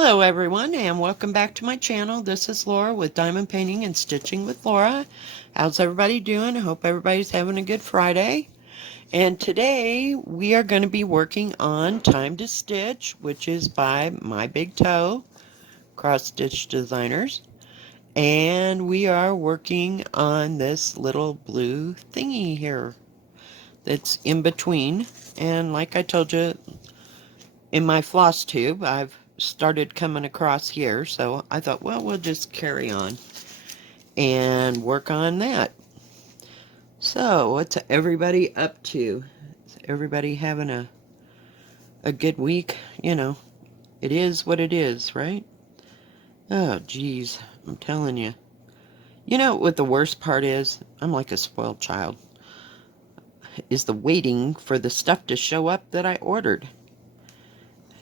Hello everyone and welcome back to my channel. This is Laura with Diamond Painting and Stitching with Laura. How's everybody doing? I hope everybody's having a good Friday. And today we are going to be working on Time to Stitch, which is by My Big Toe Cross Stitch Designers. And we are working on this little blue thingy here that's in between. And like I told you, in my floss tube, I've started coming across here, so I thought, well, we'll just carry on and work on that. So, what's everybody up to? Is everybody having a good week? You know, it is what it is, right? Oh, geez, I'm telling you. You know what the worst part is? I'm like a spoiled child. Is the waiting for the stuff to show up that I ordered.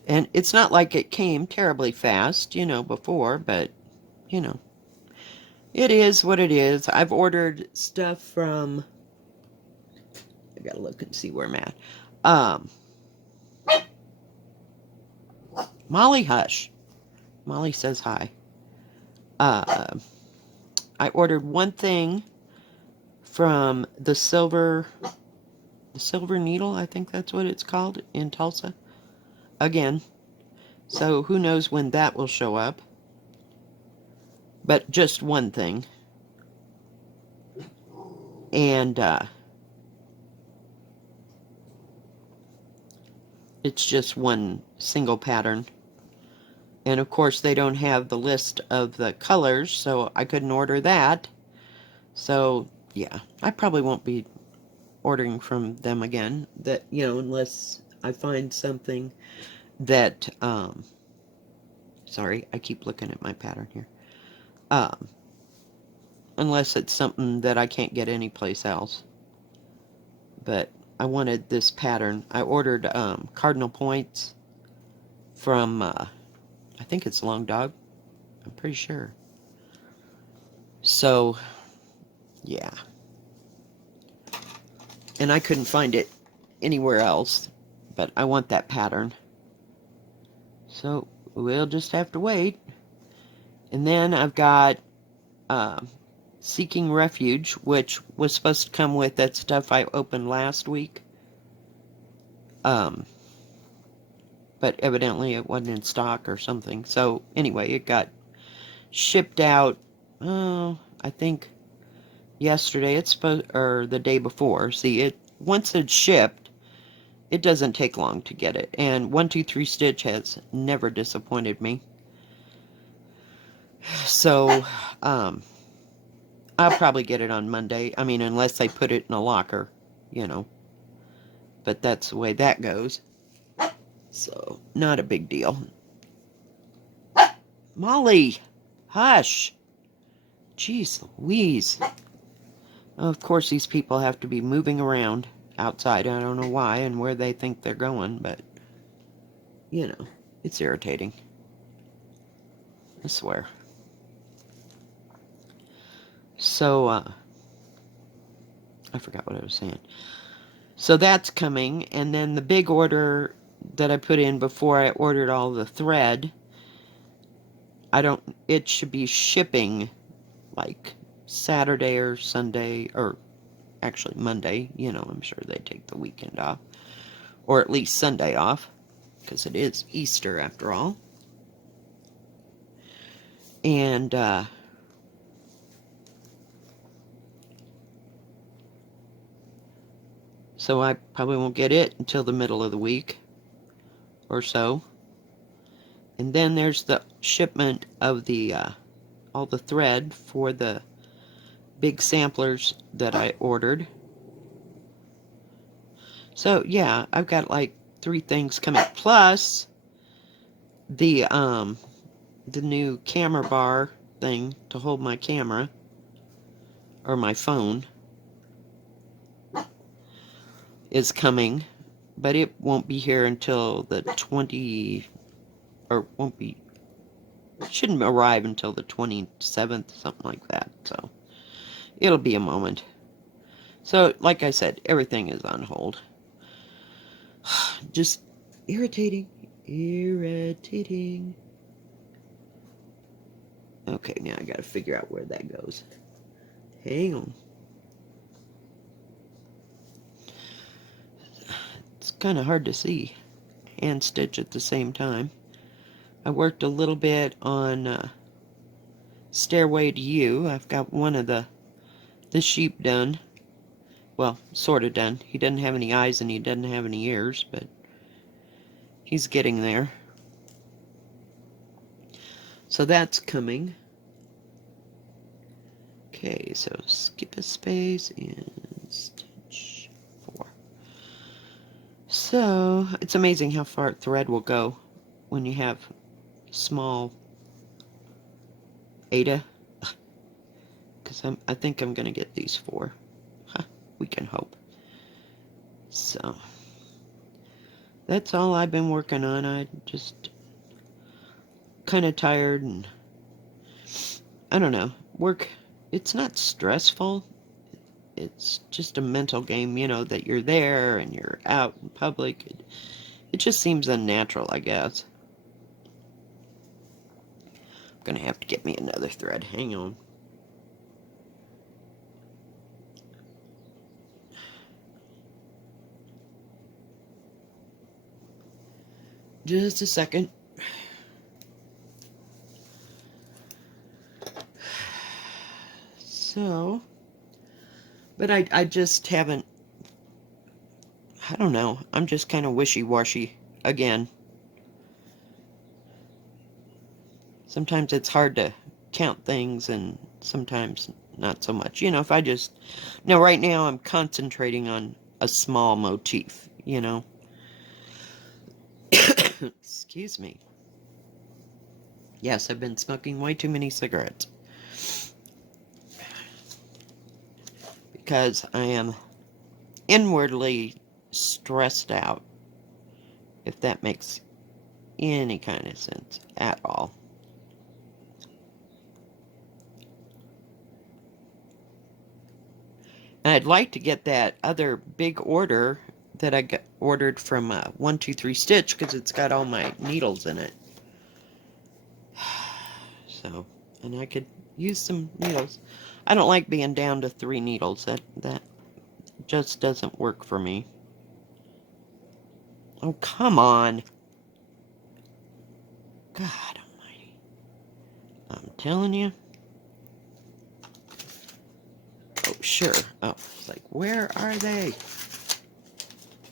And it's not like it came terribly fast, before, but, you know, it is what it is. I've ordered stuff from, I gotta look and see where I'm at. Molly Hush. Molly says hi. I ordered one thing from the Silver Needle, I think that's what it's called, in Tulsa. Again. So who knows when that will show up. But just one thing. And it's just one single pattern. And of course they don't have the list of the colors, so I couldn't order that. So yeah, I probably won't be ordering from them again, that, unless I find something that, sorry, I keep looking at my pattern here. Unless it's something that I can't get anyplace else. But I wanted this pattern. I ordered cardinal points from, I think it's Long Dog. I'm pretty sure. So, yeah. And I couldn't find it anywhere else, but I want that pattern. So, we'll just have to wait. And then I've got Seeking Refuge, which was supposed to come with that stuff I opened last week. But evidently it wasn't in stock or something. So anyway, it got shipped out, I think yesterday. It's supposed, or the day before. See, once it's shipped, it doesn't take long to get it. And 123 Stitch has never disappointed me. So, I'll probably get it on Monday. I mean, unless they put it in a locker, But that's the way that goes. So, not a big deal. Molly! Hush! Jeez Louise. Of course, these people have to be moving around outside. I don't know why and where they think they're going, but, it's irritating. I swear. So, I forgot what I was saying. So that's coming, and then the big order that I put in before I ordered all the thread, it should be shipping like Saturday or Sunday, or actually Monday. I'm sure they take the weekend off, or at least Sunday off, because it is Easter after all. And so I probably won't get it until the middle of the week or so. And then there's the shipment of the all the thread for the big samplers that I ordered. So yeah, I've got like 3 things coming, plus the new camera bar thing to hold my camera or my phone is coming, but it won't be here until the 20, or shouldn't arrive until the 27th, something like that. So it'll be a moment. So like I said, everything is on hold. Just irritating. Okay, now I gotta figure out where that goes. Hang on. It's kind of hard to see and stitch at the same time. I worked a little bit on Stairway to You. I've got one of the sheep done. Well, sort of done. He doesn't have any eyes and he doesn't have any ears, but he's getting there. So that's coming. Okay, so skip a space and stitch 4. So it's amazing how far thread will go when you have small Ada. Because I think I'm going to get these 4. Huh, we can hope. So that's all I've been working on. I just kind of tired and I don't know. Work, it's not stressful. It's just a mental game, you know, that you're there and you're out in public. It just seems unnatural, I guess. I'm gonna have to get me another thread. Hang on. Just a second. So, but I just haven't, I don't know, I'm just kind of wishy-washy again. Sometimes it's hard to count things and sometimes not so much. You know, if I just, no, right now I'm concentrating on a small motif, you know. Excuse me. Yes, I've been smoking way too many cigarettes. Because I am inwardly stressed out, if that makes any kind of sense at all. And I'd like to get that other big order that I got ordered from 123 Stitch because it's got all my needles in it. So, and I could use some needles. I don't like being down to 3 needles. That just doesn't work for me. Oh, come on. God almighty. I'm telling you. Oh, sure. Oh, it's like, where are they?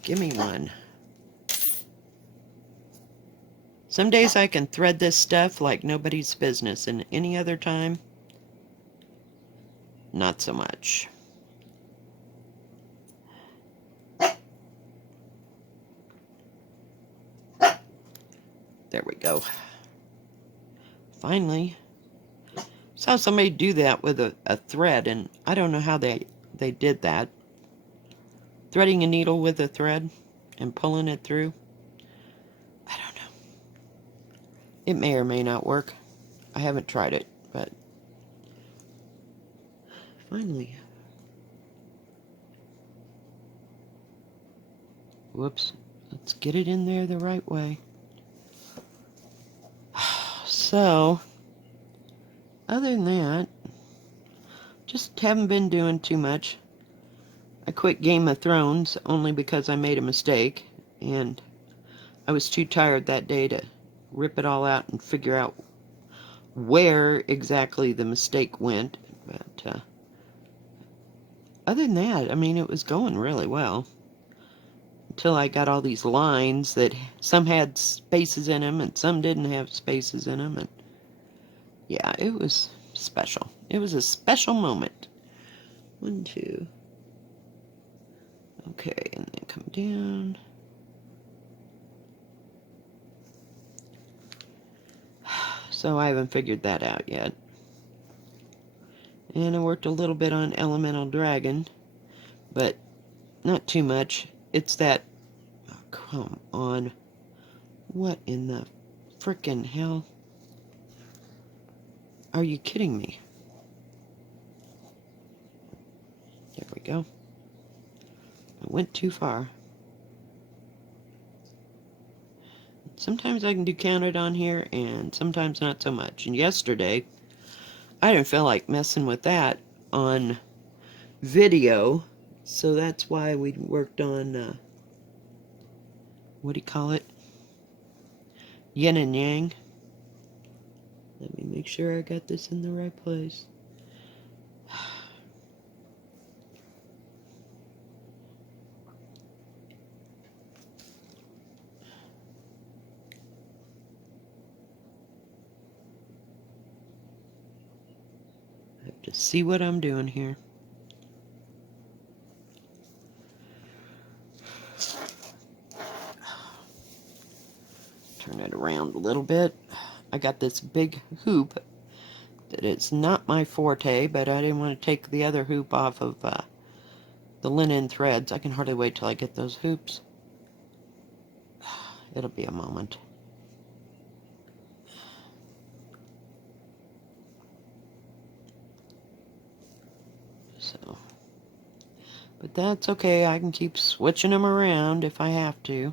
Give me one. Some days I can thread this stuff like nobody's business, and any other time, not so much. There we go. Finally. Saw somebody do that with a thread, and I don't know how they did that. Threading a needle with a thread and pulling it through. I don't know. It may or may not work. I haven't tried it, but finally. Whoops. Let's get it in there the right way. So, other than that, just haven't been doing too much. I quit Game of Thrones only because I made a mistake, and I was too tired that day to rip it all out and figure out where exactly the mistake went. But other than that, I mean, it was going really well. Until I got all these lines that some had spaces in them and some didn't have spaces in them. And yeah, it was special. It was a special moment. 1, 2. Okay, and then come down. So I haven't figured that out yet. And I worked a little bit on Elemental Dragon, but not too much. It's that, oh, come on. What in the frickin' hell? Are you kidding me? There we go. I went too far. Sometimes I can do counted on here, and sometimes not so much. And yesterday, I didn't feel like messing with that on video, so that's why we worked on, what do you call it? Yin and Yang. Let me make sure I got this in the right place. I have to see what I'm doing here. Turn it around a little bit. I got this big hoop that it's not my forte, but I didn't want to take the other hoop off of the linen threads. I can hardly wait till I get those hoops. It'll be a moment. So, but that's okay. I can keep switching them around if I have to.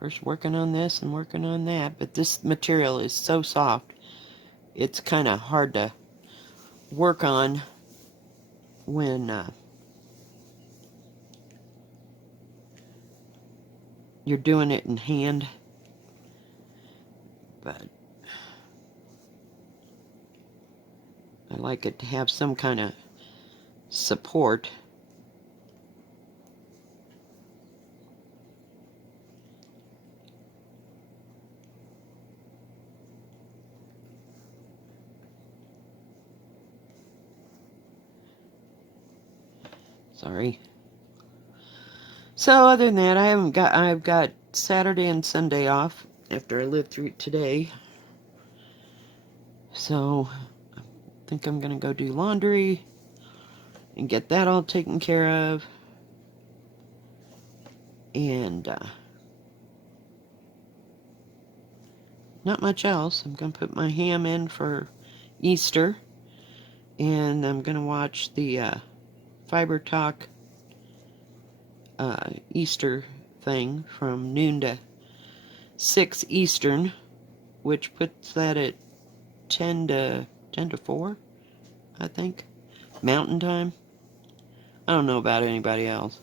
First working on this and working on that, but this material is so soft, it's kind of hard to work on when you're doing it in hand. But I like it to have some kind of support. Sorry. So other than that, I've got Saturday and Sunday off after I lived through today. So I think I'm gonna go do laundry and get that all taken care of. And not much else. I'm gonna put my ham in for Easter, and I'm gonna watch the Fiber Talk Easter thing from noon to 6 Eastern, which puts that at 10 to 4, I think, Mountain Time. I don't know about anybody else.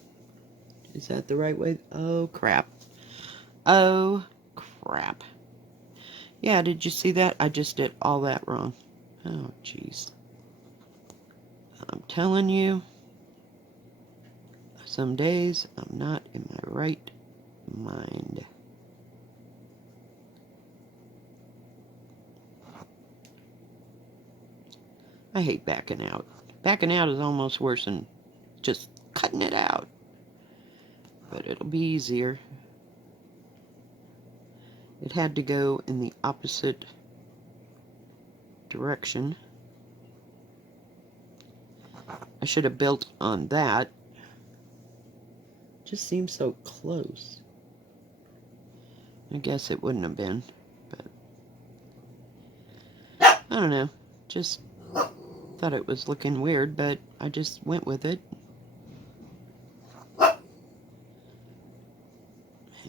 Is that the right way? Oh, crap. Oh, crap. Yeah, did you see that? I just did all that wrong. Oh, jeez. I'm telling you, some days I'm not in my right mind. I hate backing out. Backing out is almost worse than just cutting it out. But it'll be easier. It had to go in the opposite direction. I should have built on that. Just seems so close. I guess it wouldn't have been, but I don't know. Just thought it was looking weird, but I just went with it.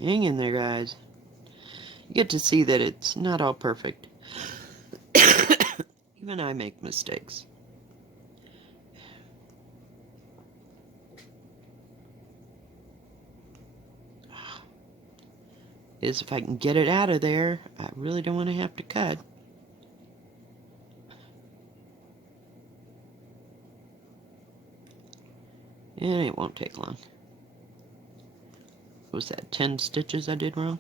Hang in there, guys. You get to see that it's not all perfect. Even I make mistakes. Is if I can get it out of there, I really don't want to have to cut. And it won't take long. What was that, 10 stitches I did wrong?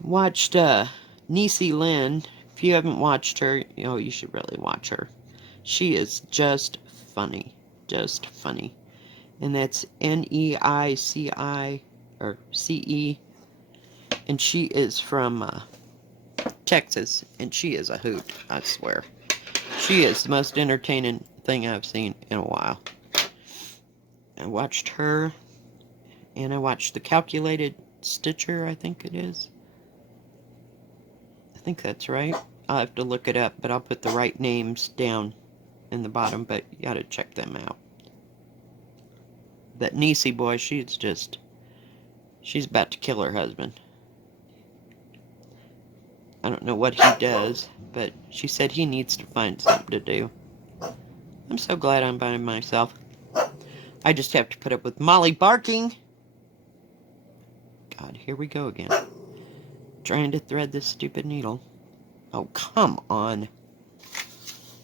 Watched Niecie Lynn. If you haven't watched her, you should really watch her. She is just funny. Just funny. And that's N-E-I-C-I, or C-E. And she is from Texas, and she is a hoot, I swear. She is the most entertaining thing I've seen in a while. I watched her, and I watched the Calculated Stitcher, I think it is. I think that's right. I'll have to look it up, but I'll put the right names down in the bottom, but you gotta check them out. That Niecie boy, she's She's about to kill her husband. I don't know what he does, but she said he needs to find something to do. I'm so glad I'm by myself. I just have to put up with Molly barking. God, here we go again. Trying to thread this stupid needle. Oh, come on.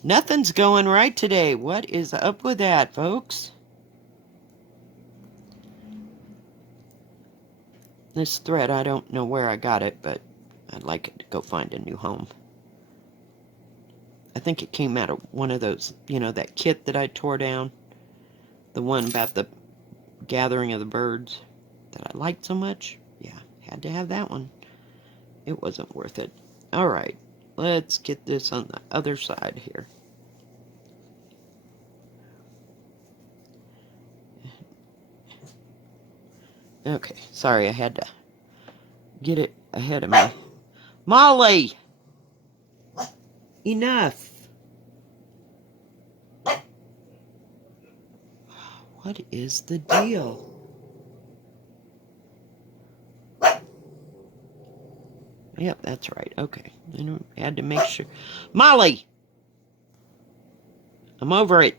Nothing's going right today. What is up with that, folks? This thread, I don't know where I got it, but I'd like it to go find a new home. I think it came out of one of those, you know, that kit that I tore down. The one about the gathering of the birds that I liked so much. Yeah, had to have that one. It wasn't worth it. Alright, let's get this on the other side here. Okay, sorry, I had to get it ahead of me. Molly! Enough! What is the deal? Yep, that's right. Okay. I had to make sure. Molly! I'm over it.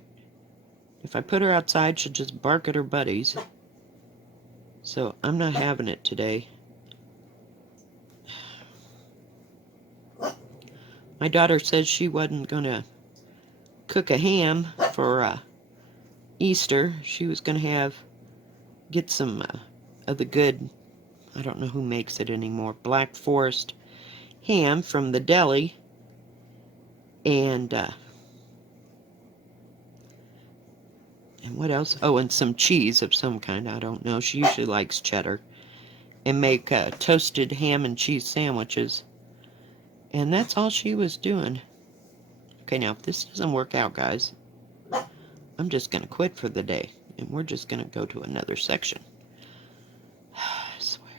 If I put her outside, she'll just bark at her buddies. So I'm not having it today. My daughter says she wasn't going to cook a ham for Easter. She was going to get some of the good, I don't know who makes it anymore, Black Forest ham from the deli. And what else? Oh, and some cheese of some kind. I don't know. She usually likes cheddar. And make toasted ham and cheese sandwiches. And that's all she was doing. Okay, now if this doesn't work out, guys, I'm just going to quit for the day. And we're just going to go to another section. I swear.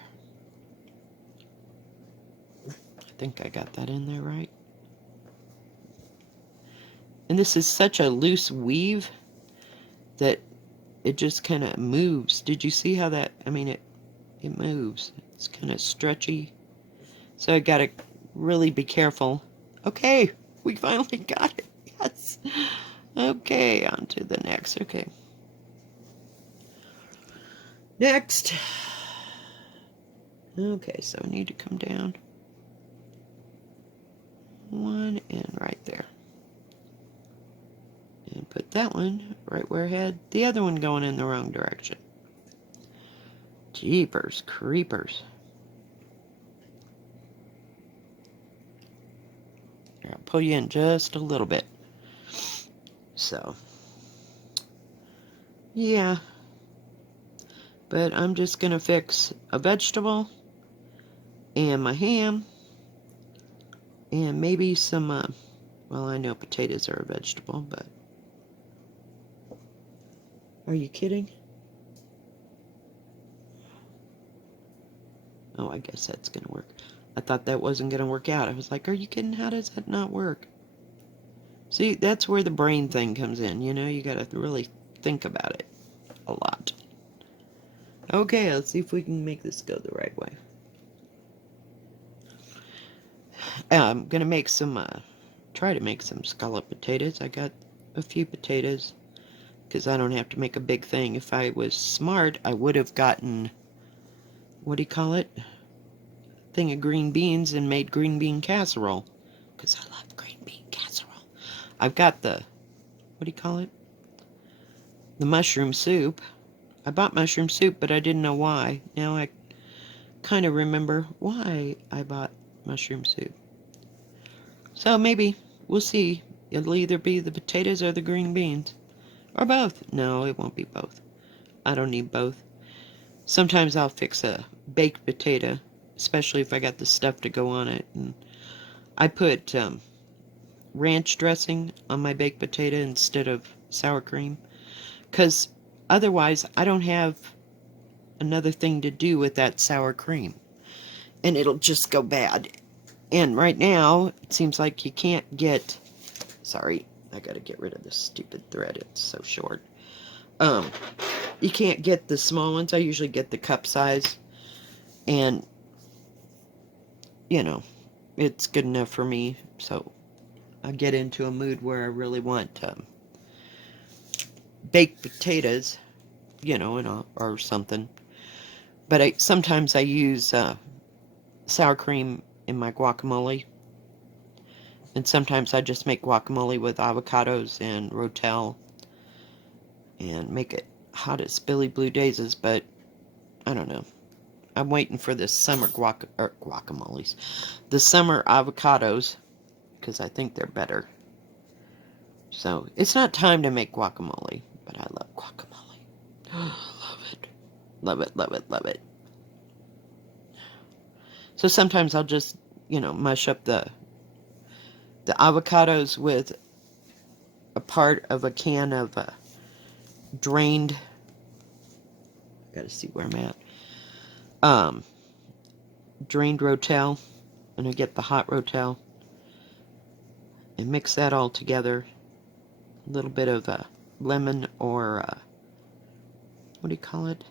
I think I got that in there right. And this is such a loose weave that it just kind of moves. Did you see how that, I mean, it moves. It's kind of stretchy. So I got to really be careful. Okay, we finally got it. Yes. Okay, on to the next. Okay. Next. Okay, so I need to come down. One and right there. And put that one right where I had the other one going in the wrong direction. Jeepers creepers. Here, I'll pull you in just a little bit. So, yeah. But I'm just going to fix a vegetable and my ham and maybe some, well, I know potatoes are a vegetable, but are you kidding? Oh, I guess that's going to work. I thought that wasn't going to work out. I was like, are you kidding? How does that not work? See, that's where the brain thing comes in, you know? You got to really think about it a lot. Okay, let's see if we can make this go the right way. I'm going to make some, try to make some scallop potatoes. I got a few potatoes because I don't have to make a big thing. If I was smart, I would have gotten, what do you call it? Thing of green beans and made green bean casserole because I love green bean casserole. I've got the, what do you call it? The mushroom soup. I bought mushroom soup, but I didn't know why. Now I kind of remember why I bought mushroom soup. So maybe, we'll see. It'll either be the potatoes or the green beans. Or both. No, it won't be both. I don't need both. Sometimes I'll fix a baked potato, especially if I got the stuff to go on it. And I put ranch dressing on my baked potato instead of sour cream. Because otherwise, I don't have another thing to do with that sour cream. And it'll just go bad. And right now, it seems like you can't get... Sorry, I gotta get rid of this stupid thread. It's so short. You can't get the small ones. I usually get the cup size. And, you know, it's good enough for me. So I get into a mood where I really want baked potatoes, you know, or something. But sometimes I use sour cream in my guacamole. And sometimes I just make guacamole with avocados and rotel and make it hot as Billy Blue Daisies, but I don't know. I'm waiting for this summer guacamoles. The summer avocados, because I think they're better. So, it's not time to make guacamole, but I love guacamole. Love it. Love it, love it, love it. So sometimes I'll just, you know, mush up the avocados with a part of a can of drained, gotta see where I'm at, drained rotel, and I get the hot rotel, and mix that all together. A little bit of lemon or, what do you call it?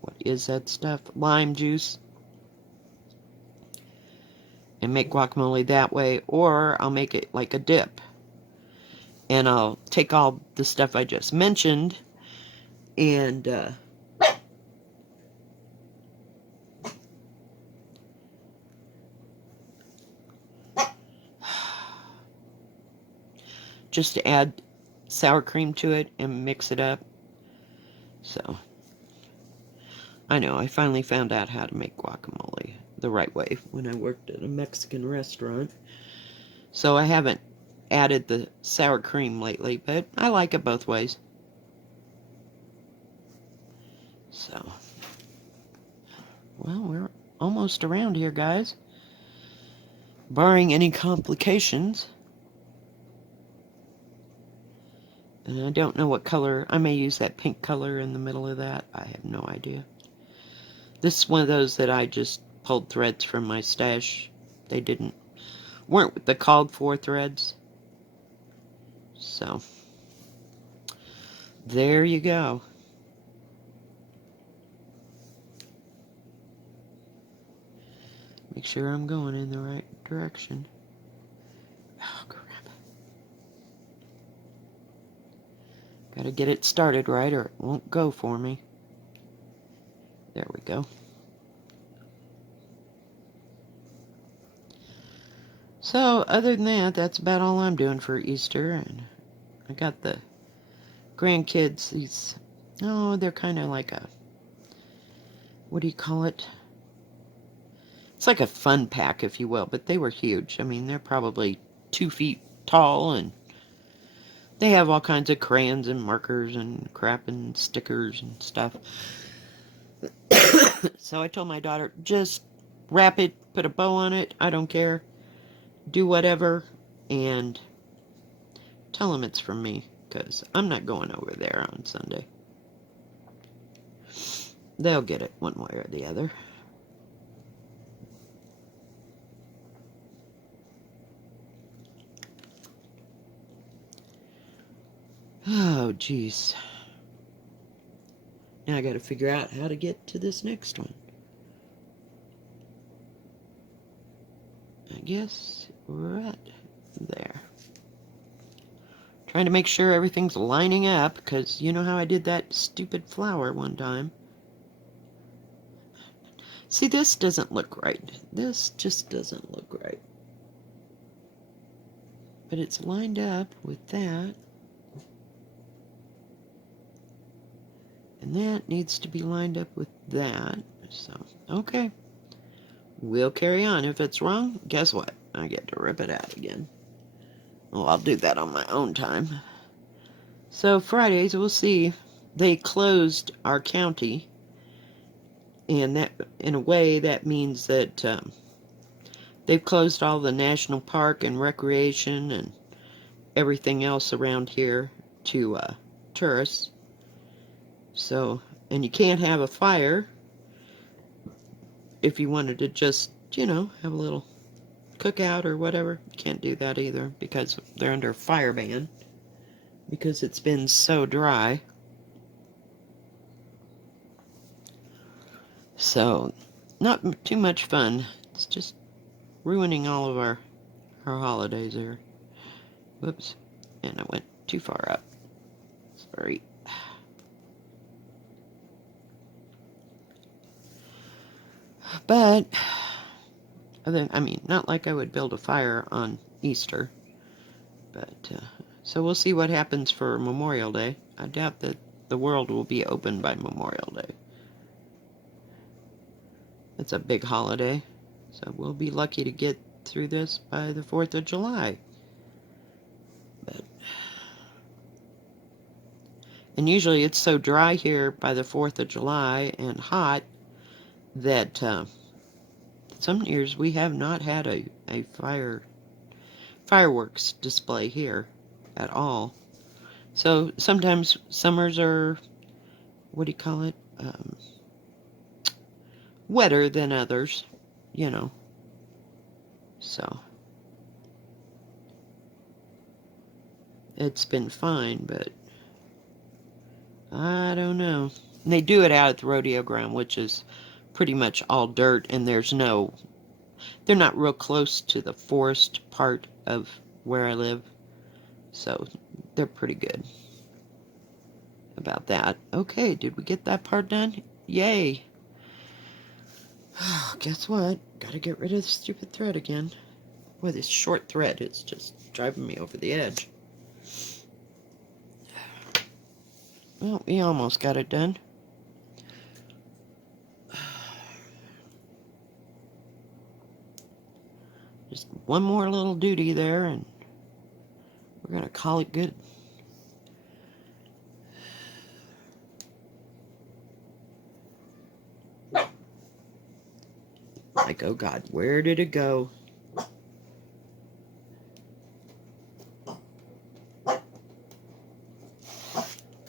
What is that stuff? Lime juice. And make guacamole that way, or I'll make it like a dip. And I'll take all the stuff I just mentioned and just add sour cream to it and mix it up. So, I know, I finally found out how to make guacamole the right way when I worked at a Mexican restaurant. So I haven't added the sour cream lately, but I like it both ways. So, well, we're almost around here, guys. Barring any complications. And I don't know what color. I may use that pink color in the middle of that. I have no idea. This is one of those that I just pulled threads from my stash. They weren't the called for threads. So, there you go. Make sure I'm going in the right direction. Oh, crap. Gotta get it started right or it won't go for me. There we go. So, other than that, that's about all I'm doing for Easter. And I got the grandkids, they're kind of like what do you call it? It's like a fun pack, if you will, but they were huge. I mean, they're probably 2 feet tall, and they have all kinds of crayons and markers and crap and stickers and stuff. So I told my daughter, just wrap it, put a bow on it, I don't care. Do whatever, and tell them it's from me, because I'm not going over there on Sunday. They'll get it one way or the other. Oh, jeez. Now I gotta figure out how to get to this next one. I guess right there. Trying to make sure everything's lining up, because you know how I did that stupid flower one time. See, this doesn't look right. This just doesn't look right. But it's lined up with that. And that needs to be lined up with that. So, okay. We'll carry on. If it's wrong, guess what? I get to rip it out again. Well, I'll do that on my own time. So, Fridays, we'll see. They closed our county. And that, in a way, that means that they've closed all the national park and recreation and everything else around here to tourists. So, and you can't have a fire if you wanted to just, have a little cookout or whatever. You can't do that either because they're under fire ban because it's been so dry. So, not too much fun. It's just ruining all of our holidays here. Whoops. And I went too far up. Sorry. But, I mean, not like I would build a fire on Easter. But, so we'll see what happens for Memorial Day. I doubt that the world will be open by Memorial Day. It's a big holiday. So we'll be lucky to get through this by the 4th of July. But, and usually it's so dry here by the 4th of July and hot that some years we have not had a fireworks display here at all. So sometimes summers are, what do you call it, wetter than others, you know. So it's been fine, but I don't know. And they do it out at the rodeo ground, which is pretty much all dirt, and they're not real close to the forest part of where I live, so they're pretty good about that. Okay, did we get that part done? Yay! Guess what? Gotta get rid of the stupid thread again. Boy, this short thread is just driving me over the edge. Well, we almost got it done. Just one more little duty there, and we're gonna call it good. Like, oh God, where did it go?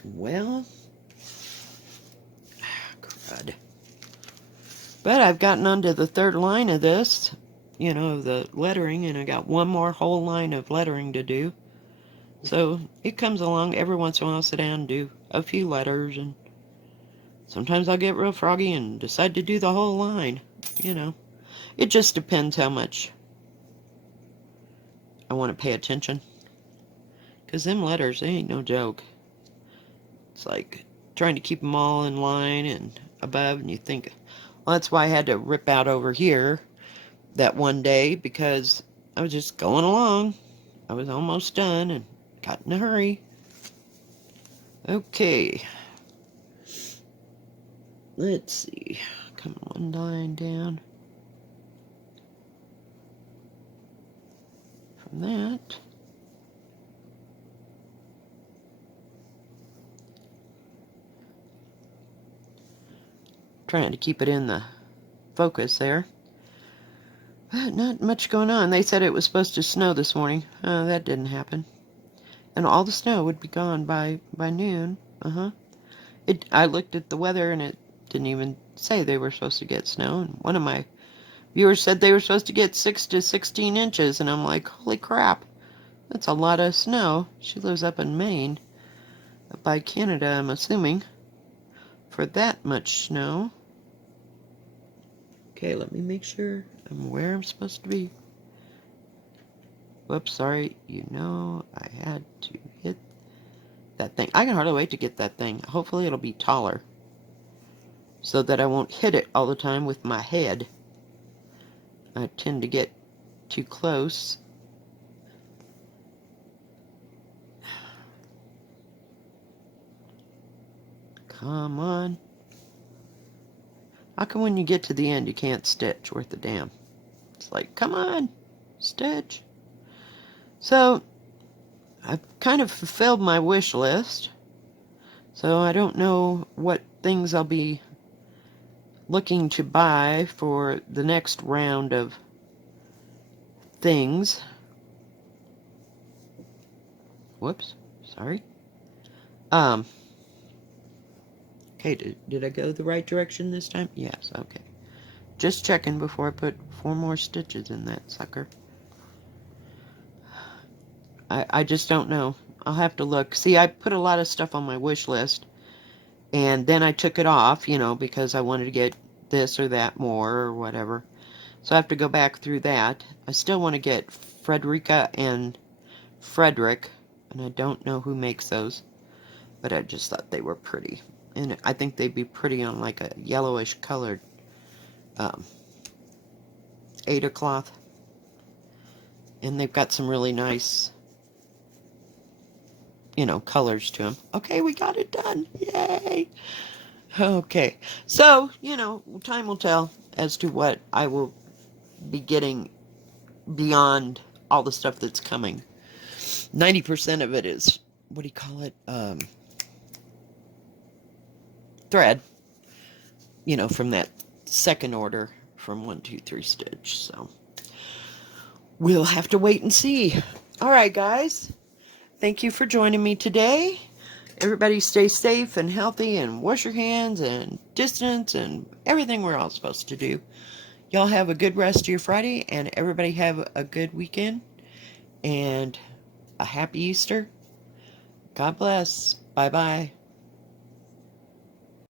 Well, crud. But I've gotten onto the third line of this, you know, the lettering, and I got one more whole line of lettering to do. So it comes along. Every once in a while I'll sit down and do a few letters, and sometimes I'll get real froggy and decide to do the whole line, you know. It just depends how much I want to pay attention. Because them letters, they ain't no joke. It's like trying to keep them all in line and above, and you think, well, that's why I had to rip out over here that one day, because I was just going along. I was almost done and got in a hurry. Okay. Let's see. Come one line down. From that. Trying to keep it in the focus there. But not much going on. They said it was supposed to snow this morning. That didn't happen. And all the snow would be gone by noon. I looked at the weather, and it didn't even say they were supposed to get snow. And one of my viewers said they were supposed to get 6 to 16 inches. And I'm like, holy crap. That's a lot of snow. She lives up in Maine. Up by Canada, I'm assuming. For that much snow. Okay, let me make sure I'm where I'm supposed to be. Whoops, sorry. You know, I had to hit that thing. I can hardly wait to get that thing. Hopefully it'll be taller, so that I won't hit it all the time with my head. I tend to get too close. Come on. How come when you get to the end you can't stitch worth a damn? It's like, come on, stitch. So, I've kind of fulfilled my wish list. So I don't know what things I'll be looking to buy for the next round of things. Whoops, sorry. Okay, did I go the right direction this time? Yes, okay. Just checking before I put 4 more stitches in that sucker. I just don't know. I'll have to look. See, I put a lot of stuff on my wish list, and then I took it off, you know, because I wanted to get this or that more or whatever. So I have to go back through that. I still want to get Frederica and Frederick, and I don't know who makes those, but I just thought they were pretty. And I think they'd be pretty on like a yellowish colored Aida cloth. And they've got some really nice, colors to them. Okay, we got it done. Yay! Okay, so, time will tell as to what I will be getting beyond all the stuff that's coming. 90% of it is, what do you call it? Thread, from that second order from 123 Stitch. So we'll have to wait and see. All right, guys. Thank you for joining me today. Everybody stay safe and healthy and wash your hands and distance and everything we're all supposed to do. Y'all have a good rest of your Friday, and everybody have a good weekend and a happy Easter. God bless. Bye-bye.